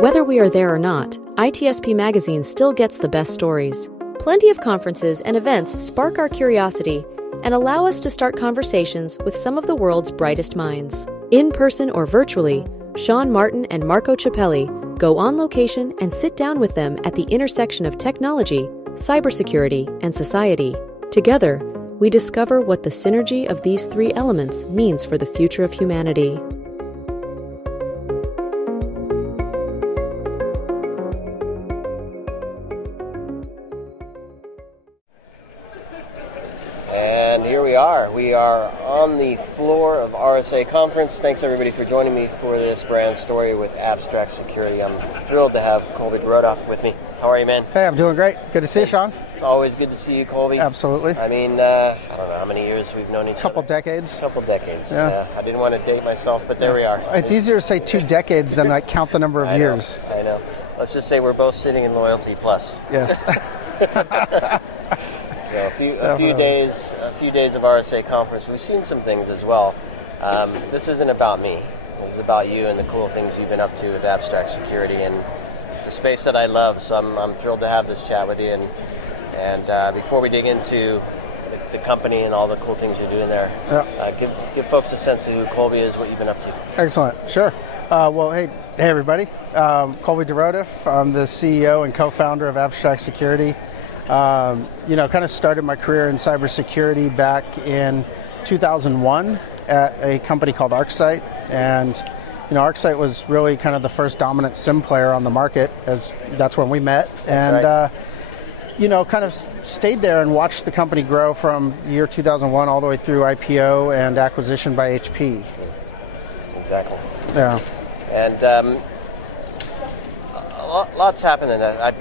Whether we are there or not, ITSP Magazine still gets the best stories. Plenty of conferences and events spark our curiosity and allow us to start conversations with some of the world's brightest minds. In person or virtually, Sean Martin and Marco Ciappelli go on location and sit down with them at the intersection of technology, cybersecurity, and society. Together, we discover what the synergy of these three elements means for the future of humanity. And here we are. We are on the floor of RSA Conference. Thanks everybody for joining me for this brand story with Abstract Security. I'm thrilled to have Colby DeRodeff with me. How are you, man? Hey, I'm doing great. Good to see you, Sean. It's always good to see you, Colby. Absolutely. I mean, I don't know how many years we've known each other. Couple decades. Couple decades. Yeah. I didn't want to date myself, but there we are. It's easier to say 2 decades than like count the number of years. I know. Let's just say we're both sitting in Loyalty Plus. Yes. A few days of RSA Conference. We've seen some things as well. This isn't about me. It's about you and the cool things you've been up to with Abstract Security, and it's a space that I love. So I'm thrilled to have this chat with you. And before we dig into the company and all the cool things you're doing there, give folks a sense of who Colby is, what you've been up to. Excellent. Sure. Well, hey everybody. Colby DeRodeff. I'm the CEO and co-founder of Abstract Security. Kind of started my career in cybersecurity back in 2001 at a company called ArcSight, and ArcSight was really kind of the first dominant SIM player on the market, as that's when we met. That's right. Kind of stayed there and watched the company grow from the year 2001 all the way through IPO and acquisition by HP. Exactly. Yeah. And lots happened in that.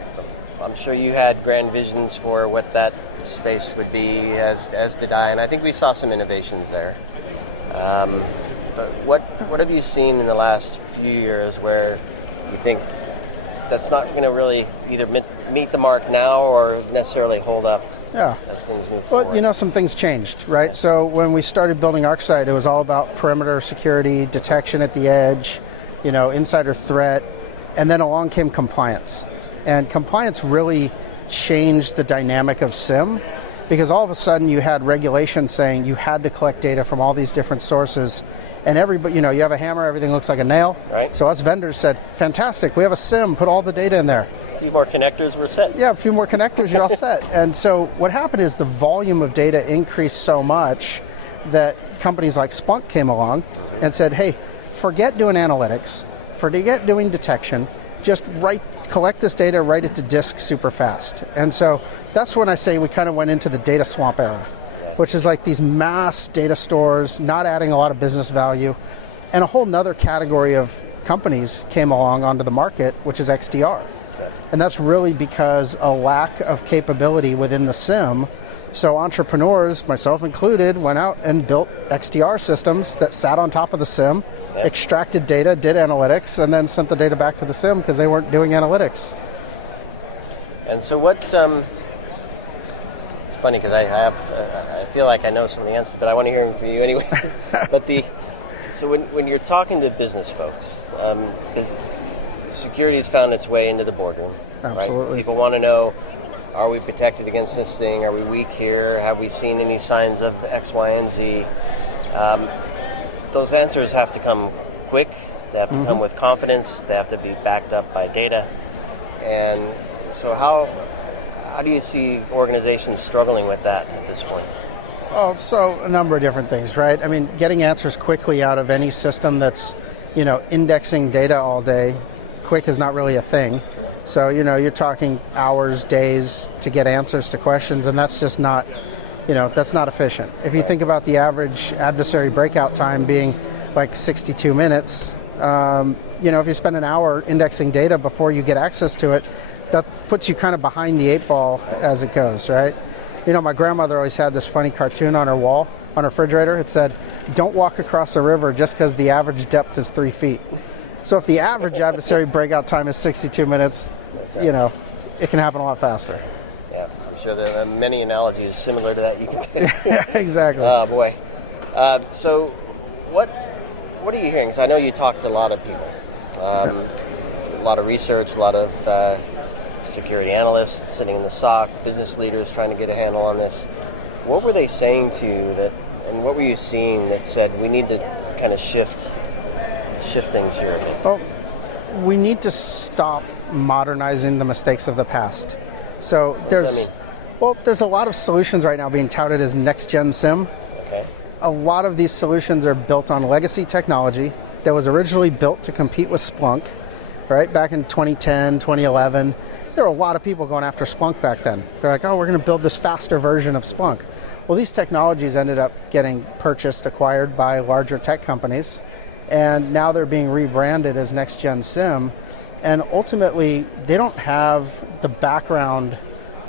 I'm sure you had grand visions for what that space would be, as did I, and I think we saw some innovations there. But what have you seen in the last few years where you think that's not going to really either meet the mark now or necessarily hold up as things move forward? Well, some things changed, right? So when we started building ArcSight, it was all about perimeter security, detection at the edge, insider threat, and then along came compliance. And compliance really changed the dynamic of SIM, because all of a sudden you had regulation saying you had to collect data from all these different sources, and everybody, you have a hammer, everything looks like a nail. Right. So us vendors said, fantastic, we have a SIM, put all the data in there. A few more connectors, we're set. Yeah, a few more connectors, you're all set. And so what happened is the volume of data increased so much that companies like Splunk came along and said, hey, forget doing analytics, forget doing detection, just collect this data, write it to disk super fast. And so that's when I say we kind of went into the data swamp era, which is like these mass data stores, not adding a lot of business value. And a whole nother category of companies came along onto the market, which is XDR. And that's really because a lack of capability within the SIM. So entrepreneurs, myself included, went out and built XDR systems that sat on top of the SIM, extracted data, did analytics, and then sent the data back to the SIM because they weren't doing analytics. And so it's funny because I feel like I know some of the answers, but I want to hear them from you anyway. So when you're talking to business folks, because security has found its way into the boardroom. Absolutely. Right? People want to know, are we protected against this thing? Are we weak here? Have we seen any signs of X, Y, and Z? Those answers have to come quick. They have to come with confidence. They have to be backed up by data. And so how do you see organizations struggling with that at this point? Oh, so a number of different things, right? I mean, getting answers quickly out of any system that's, indexing data all day, quick is not really a thing. So, you're talking hours, days to get answers to questions, and that's just not, that's not efficient. If you think about the average adversary breakout time being like 62 minutes, if you spend an hour indexing data before you get access to it, that puts you kind of behind the 8 ball as it goes, right? My grandmother always had this funny cartoon on her wall, on her refrigerator. It said, don't walk across a river just because the average depth is 3 feet. So if the average adversary breakout time is 62 minutes, it can happen a lot faster. Yeah, I'm sure there are many analogies similar to that you can pick. Yeah, exactly. Oh, boy. So what are you hearing? Because I know you talk to a lot of people. A lot of research, a lot of security analysts sitting in the SOC, business leaders trying to get a handle on this. What were they saying to you and what were you seeing that said we need to kind of shift things here a bit? Well, we need to stop modernizing the mistakes of the past. So there's a lot of solutions right now being touted as next-gen SIEM. Okay. A lot of these solutions are built on legacy technology that was originally built to compete with Splunk, right? Back in 2010, 2011, there were a lot of people going after Splunk back then. They're like, oh, we're going to build this faster version of Splunk. Well, these technologies ended up getting purchased, acquired by larger tech companies, and now they're being rebranded as next-gen SIEM. And ultimately, they don't have the background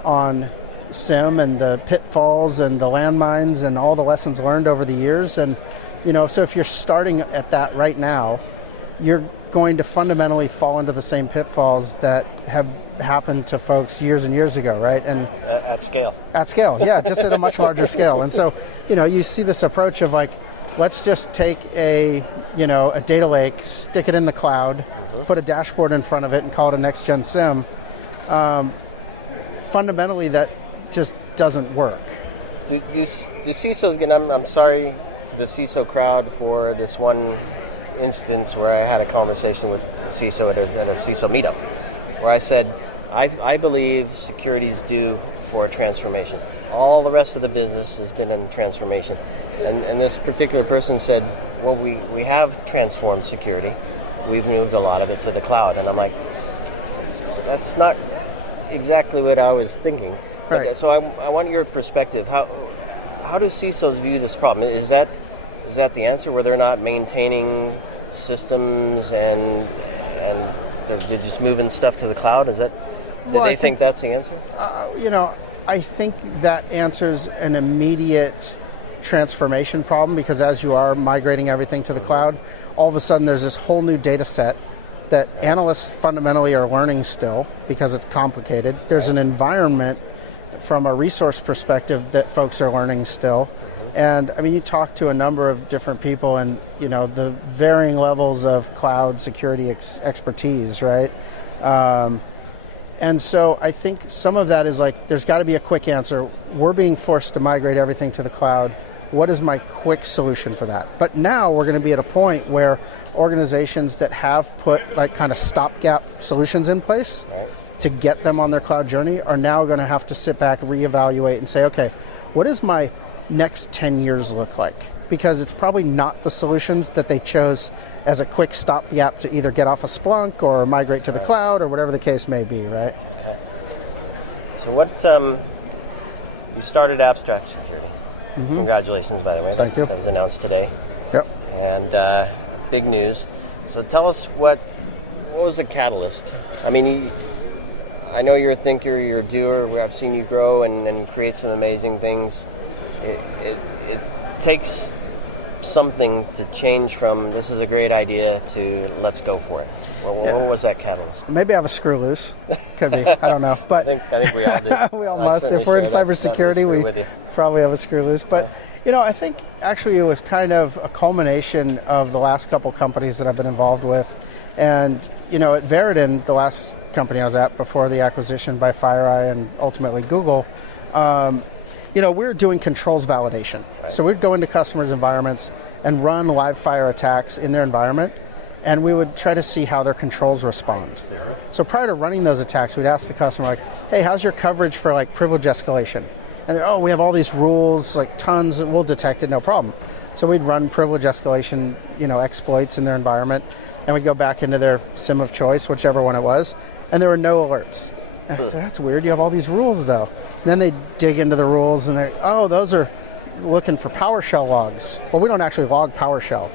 on SIEM and the pitfalls and the landmines and all the lessons learned over the years. And, so if you're starting at that right now, you're going to fundamentally fall into the same pitfalls that have happened to folks years and years ago, right? And at scale. At scale, yeah, just at a much larger scale. And so, you see this approach of like, let's just take a data lake, stick it in the cloud, put a dashboard in front of it and call it a next-gen SIEM. Fundamentally, that just doesn't work. Do CISOs, again, I'm sorry to the CISO crowd for this one instance where I had a conversation with the CISO at a CISO meetup, where I said, I believe security is due for a transformation. All the rest of the business has been in transformation. And this particular person said, well, we have transformed security. We've moved a lot of it to the cloud. And I'm like, that's not exactly what I was thinking. Right. Okay, so I want your perspective. How do CISOs view this problem? Is that the answer, where they're not maintaining systems and they're just moving stuff to the cloud? Do they think that's the answer? I think that answers an immediate transformation problem, because as you are migrating everything to the cloud, all of a sudden there's this whole new data set that analysts fundamentally are learning still because it's complicated. There's an environment from a resource perspective that folks are learning still. And I mean, you talk to a number of different people and, the varying levels of cloud security expertise, right? And so I think some of that is like, there's got to be a quick answer. We're being forced to migrate everything to the cloud. What is my quick solution for that? But now we're going to be at a point where organizations that have put like kind of stopgap solutions in place to get them on their cloud journey are now going to have to sit back, reevaluate and say, okay, what does my next 10 years look like? Because it's probably not the solutions that they chose as a quick stopgap to either get off of Splunk or migrate to the cloud or whatever the case may be, right? So what, you started Abstract Security. Mm-hmm. Congratulations, by the way. Thank you. That was announced today. Yep. And big news. So tell us what was the catalyst? I mean, I know you're a thinker, you're a doer. I've seen you grow and create some amazing things. It takes something to change from this is a great idea to let's go for it. What was that catalyst? Maybe I have a screw loose. Could be. I don't know. But I think we all do. We all must. If we're in cybersecurity, we probably have a screw loose. But, I think actually it was kind of a culmination of the last couple companies that I've been involved with. And, at Veridin, the last company I was at before the acquisition by FireEye and ultimately Google, we were doing controls validation. Right. So we'd go into customers' environments and run live fire attacks in their environment, and we would try to see how their controls respond. So prior to running those attacks, we'd ask the customer, like, hey, how's your coverage for like privilege escalation? And they're, we have all these rules, like tons, and we'll detect it, no problem. So we'd run privilege escalation, exploits in their environment, and we'd go back into their SIEM of choice, whichever one it was, and there were no alerts. And I said, that's weird, you have all these rules though. And then they dig into the rules and they're, those are looking for PowerShell logs. Well, we don't actually log PowerShell.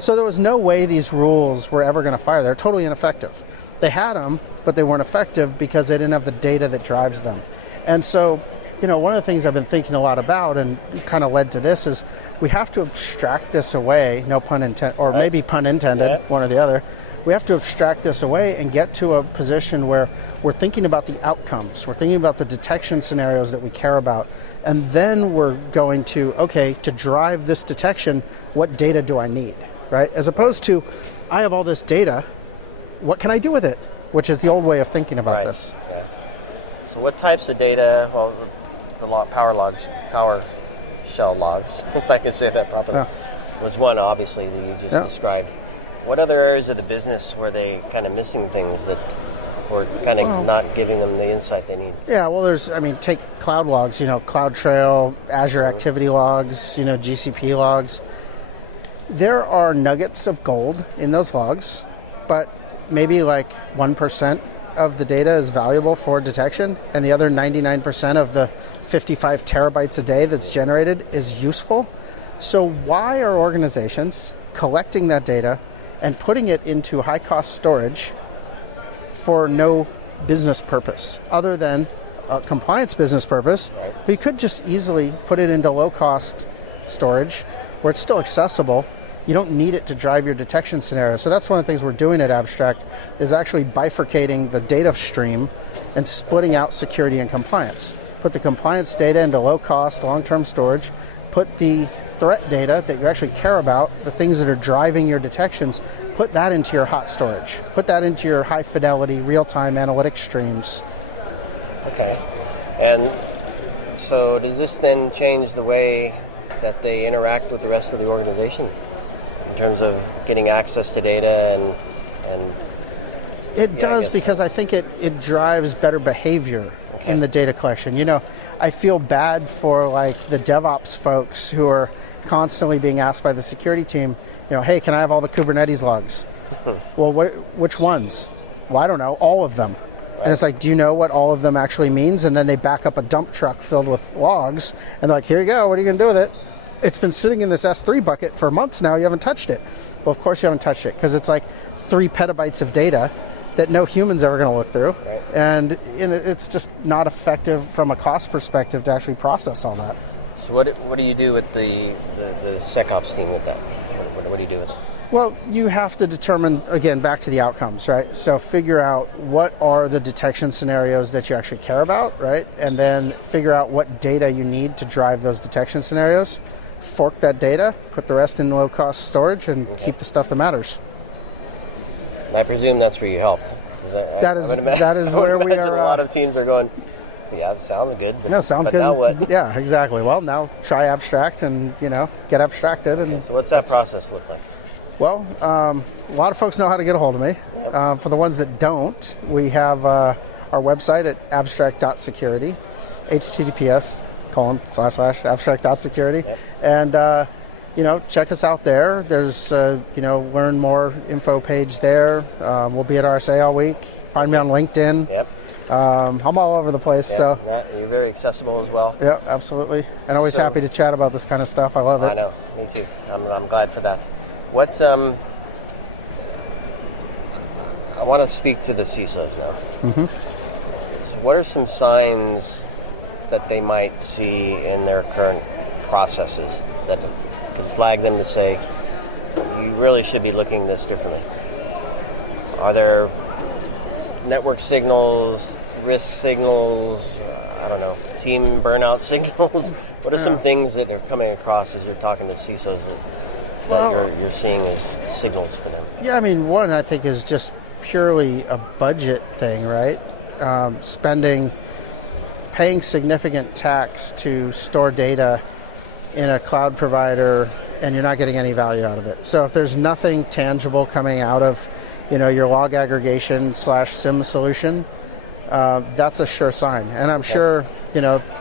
So there was no way these rules were ever going to fire. They're totally ineffective. They had them, but they weren't effective because they didn't have the data that drives them. And so, one of the things I've been thinking a lot about and kind of led to this is we have to abstract this away, no pun intended, or maybe pun intended, one or the other. We have to abstract this away and get to a position where we're thinking about the outcomes. We're thinking about the detection scenarios that we care about. And then we're going to, to drive this detection, what data do I need, right? As opposed to, I have all this data, what can I do with it? which is the old way of thinking about Right. this. Yeah. So what types of data? Well, the PowerShell logs, if I can say that properly, was one obviously that you just described. What other areas of the business were they kind of missing things that were kind of not giving them the insight they need? Yeah, well, take cloud logs, CloudTrail, Azure Activity Logs, GCP logs. There are nuggets of gold in those logs, but maybe like 1% of the data is valuable for detection, and the other 99% of the 55 terabytes a day that's generated is useful. So why are organizations collecting that data and putting it into high-cost storage for no business purpose other than a compliance business purpose? Right. We could just easily put it into low-cost storage where it's still accessible. You don't need it to drive your detection scenario. So that's one of the things we're doing at Abstract, is actually bifurcating the data stream and splitting out security and compliance. Put the compliance data into low-cost, long-term storage. Put the threat data that you actually care about, the things that are driving your detections, put that into your hot storage. Put that into your high-fidelity, real-time analytics streams. Okay. And so does this then change the way that they interact with the rest of the organization in terms of getting access to data and It does, because I think it drives better behavior in the data collection. I feel bad for like the DevOps folks who are constantly being asked by the security team, hey, can I have all the Kubernetes logs? Well, which ones? Well, I don't know, all of them. Right. And it's like, do you know what all of them actually means? And then they back up a dump truck filled with logs, and they're like, here you go, what are you going to do with it? It's been sitting in this S3 bucket for months now, you haven't touched it. Well, of course you haven't touched it, because it's like 3 petabytes of data that no human's ever going to look through. Right. And it's just not effective from a cost perspective to actually process all that. So what do you do with the SecOps team with that? What do you do with it? Well, you have to determine, again, back to the outcomes, right? So figure out what are the detection scenarios that you actually care about, right? And then figure out what data you need to drive those detection scenarios. Fork that data, put the rest in low-cost storage, and keep the stuff that matters. I presume that's where you help. That is where we are. A lot of teams are going, yeah, that sounds good. But, sounds good. Now what? Yeah, exactly. Well, now try Abstract and, get abstracted. And so what's that process look like? Well, a lot of folks know how to get a hold of me. Yep. For the ones that don't, we have our website at abstract.security, https://abstract.security. Yep. And, check us out there. There's, learn more info page there. We'll be at RSA all week. Find me on LinkedIn. Yep. I'm all over the place. Yep. So you're very accessible as well. Yeah, absolutely. And always happy to chat about this kind of stuff. I love it. I know. Me too. I'm glad for that. What's I want to speak to the CISOs now. Mm-hmm. So what are some signs that they might see in their current processes that can flag them to say, you really should be looking at this differently? Are there network signals, risk signals, I don't know, team burnout signals? What are some things that are coming across as you're talking to CISOs that you're seeing as signals for them? Yeah, one I think is just purely a budget thing, right? Paying significant tax to store data in a cloud provider, and you're not getting any value out of it. So if there's nothing tangible coming out of, your log aggregation /SIM solution, that's a sure sign. And I'm sure,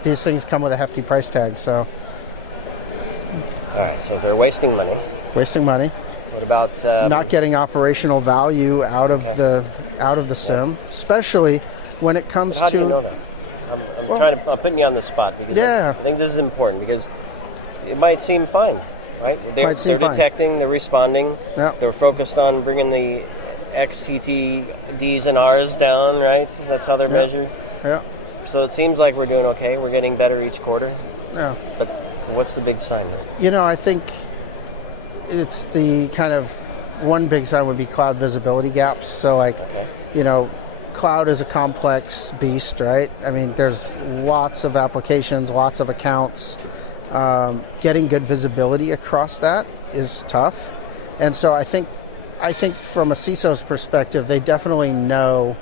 these things come with a hefty price tag. So. All right. So if they're wasting money. What about not getting operational value out of the SIM, especially when it comes how to. How do you know that? I'm putting you on the spot because I think this is important because it might seem fine, right? They're detecting, they're responding, they're focused on bringing the XTT Ds and Rs down, right? That's how they're measured. Yeah. So it seems like we're doing okay. We're getting better each quarter. Yeah. But what's the big sign here? I think it's the kind of one big sign would be cloud visibility gaps. So cloud is a complex beast, right? There's lots of applications, lots of accounts. Getting good visibility across that is tough. And so I think from a CISO's perspective, they definitely know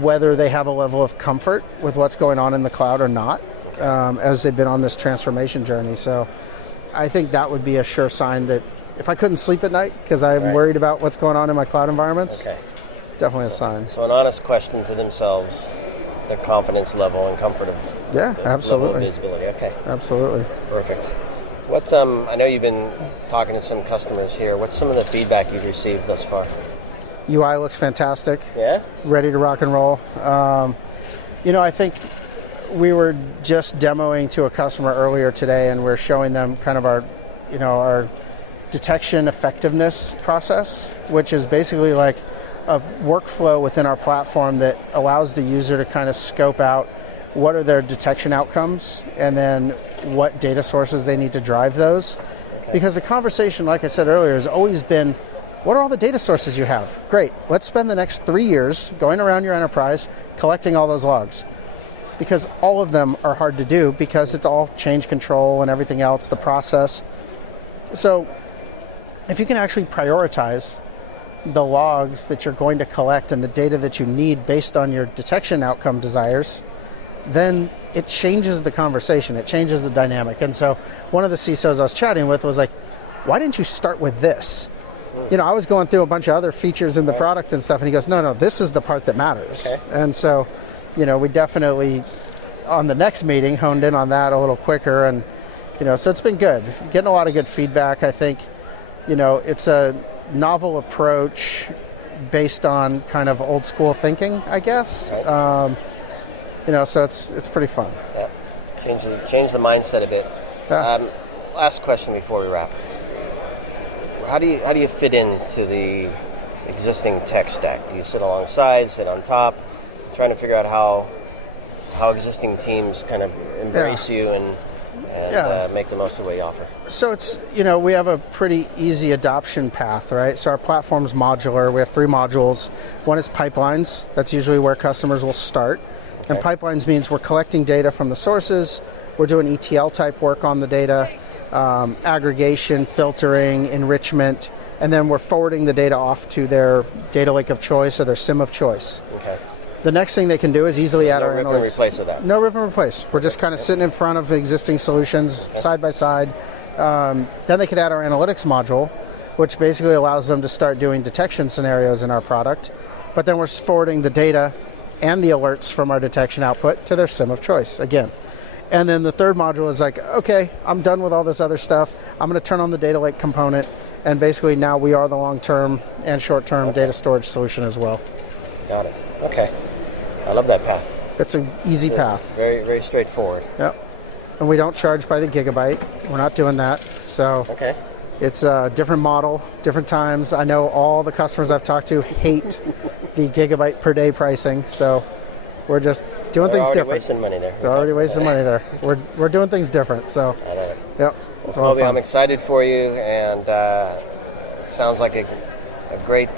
whether they have a level of comfort with what's going on in the cloud or not, as they've been on this transformation journey. So I think that would be a sure sign that if I couldn't sleep at night because I'm worried about what's going on in my cloud environments, definitely a sign. So an honest question to themselves, their confidence level and comfort of absolutely. level of visibility. Okay. Absolutely. Perfect. What's I know you've been talking to some customers here. What's some of the feedback you've received thus far? UI looks fantastic. Yeah? Ready to rock and roll. I think we were just demoing to a customer earlier today, and we're showing them kind of our detection effectiveness process, which is basically like a workflow within our platform that allows the user to kind of scope out what are their detection outcomes and then what data sources they need to drive those. Okay. Because the conversation, like I said earlier, has always been, what are all the data sources you have? Great, let's spend the next 3 years going around your enterprise collecting all those logs. Because all of them are hard to do because it's all change control and everything else, the process. So if you can actually prioritize the logs that you're going to collect and the data that you need based on your detection outcome desires, then it changes the conversation, it changes the dynamic. And so one of the CISOs I was chatting with was like, why didn't you start with this? I was going through a bunch of other features in the product and stuff, and he goes, no, this is the part that matters. Okay. And so, we definitely, on the next meeting, honed in on that a little quicker. And, so it's been good. Getting a lot of good feedback. I think, it's a novel approach based on kind of old school thinking, I guess. Right. So it's pretty fun. Yeah. Change the mindset a bit. Yeah. Last question before we wrap. How do you fit into the existing tech stack? Do you sit alongside, sit on top, trying to figure out how existing teams kind of embrace you and make the most of what you offer? So it's, we have a pretty easy adoption path, right? So our platform's modular. We have 3 modules. One is pipelines. That's usually where customers will start. Okay. And pipelines means we're collecting data from the sources. We're doing ETL type work on the data, aggregation, filtering, enrichment, and then we're forwarding the data off to their data lake of choice or their SIM of choice. Okay. The next thing they can do is easily add our analytics. No rip and replace of that. No rip and replace. We're just kind of sitting in front of existing solutions side by side. Then they could add our analytics module, which basically allows them to start doing detection scenarios in our product. But then we're forwarding the data and the alerts from our detection output to their SIM of choice again. And then the third module is like, okay, I'm done with all this other stuff. I'm going to turn on the data lake component. And basically now we are the long-term and short-term data storage solution as well. Got it. Okay. I love that path. It's an easy path. Very, very straightforward. Yep. And we don't charge by the gigabyte. We're not doing that. So it's a different model, different times. I know all the customers I've talked to hate the gigabyte per day pricing. So we're just doing things different. Wasting money there. They're already wasting money there. We're doing things different. So I love it. Yep. Well, Colby, I'm excited for you, and sounds like a great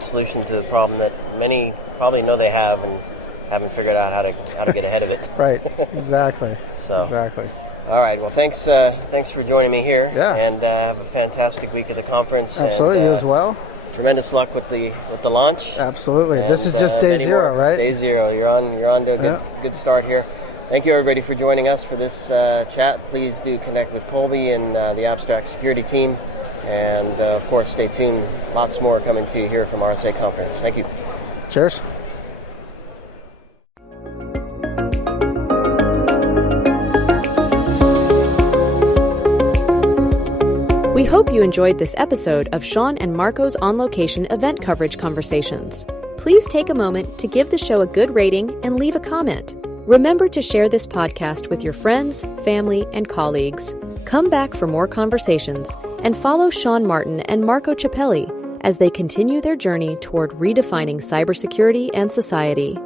solution to the problem that many probably know they have and haven't figured out how to get ahead of it. Right. Exactly. Exactly. All right. Well, thanks for joining me here. Yeah. And have a fantastic week at the conference. Absolutely. And, you as well. Tremendous luck with the launch. Absolutely. And, this is just day 0, right? Day 0. You're on to a good start here. Thank you, everybody, for joining us for this chat. Please do connect with Colby and the Abstract Security team. And, of course, stay tuned. Lots more coming to you here from RSA Conference. Thank you. Cheers. We hope you enjoyed this episode of Sean and Marco's On Location event coverage conversations. Please take a moment to give the show a good rating and leave a comment. Remember to share this podcast with your friends, family, and colleagues. Come back for more conversations and follow Sean Martin and Marco Ciappelli as they continue their journey toward redefining cybersecurity and society.